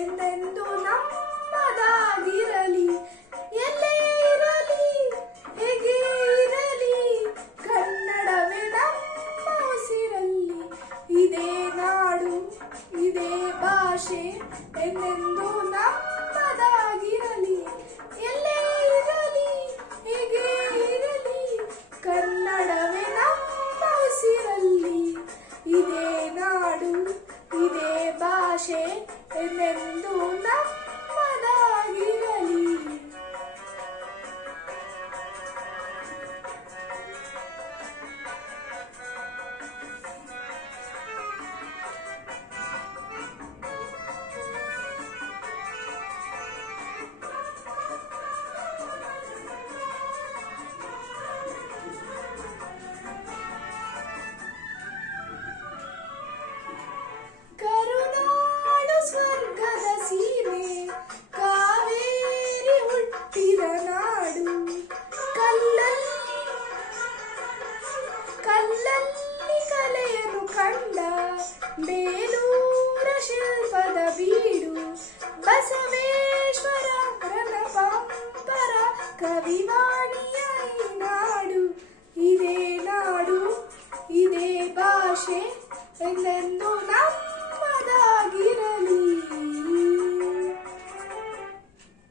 ಎಂದೆಂದು ನಮ್ಮದಾಗಿರಲಿ. ಎಲ್ಲೇ ಇರಲಿ ಹೇಗೆ ಇರಲಿ ಕನ್ನಡವೇ ನಮ್ಮ ಉಸಿರಲ್ಲಿ. ಇದೇ ನಾಡು ಇದೇ ಭಾಷೆ ಎಂದೆಂದು ನಮ್ಮದಾಗಿರಲಿ. ಎಲ್ಲೇ ಇರಲಿ ಹೇಗೆ ಇರಲಿ ಕನ್ನಡವೇ ನಮ್ಮ ಉಸಿರಲ್ಲಿ. ಇದೇ ನಾಡು ಇದೇ ಭಾಷೆ ಎಂದೆಂದು ನಮ್ಮದಾಗಿರಲಿ. ಕರುನಾಡು ಸ್ವರ್ಗದ ಸೀಮೆ ಕಾವೇರಿ ಹುಟ್ಟಿದ ನಾಡು. ಕಲ್ಲಲ್ಲಿ ಕಲೆಯನ್ನು ಕಂಡ ಬೇಲೂರ ಶಿಲ್ಪದ ಬೀಡು. ಬಸವೇಶ್ವರ ರಣಪಾಂಪರ ಕವಿವಾಣಿಯ ಈ ನಾಡು. ಇದೇ ನಾಡು ಇದೇ ಭಾಷೆ ಎಂದೆಂದು ನಮ್ಮ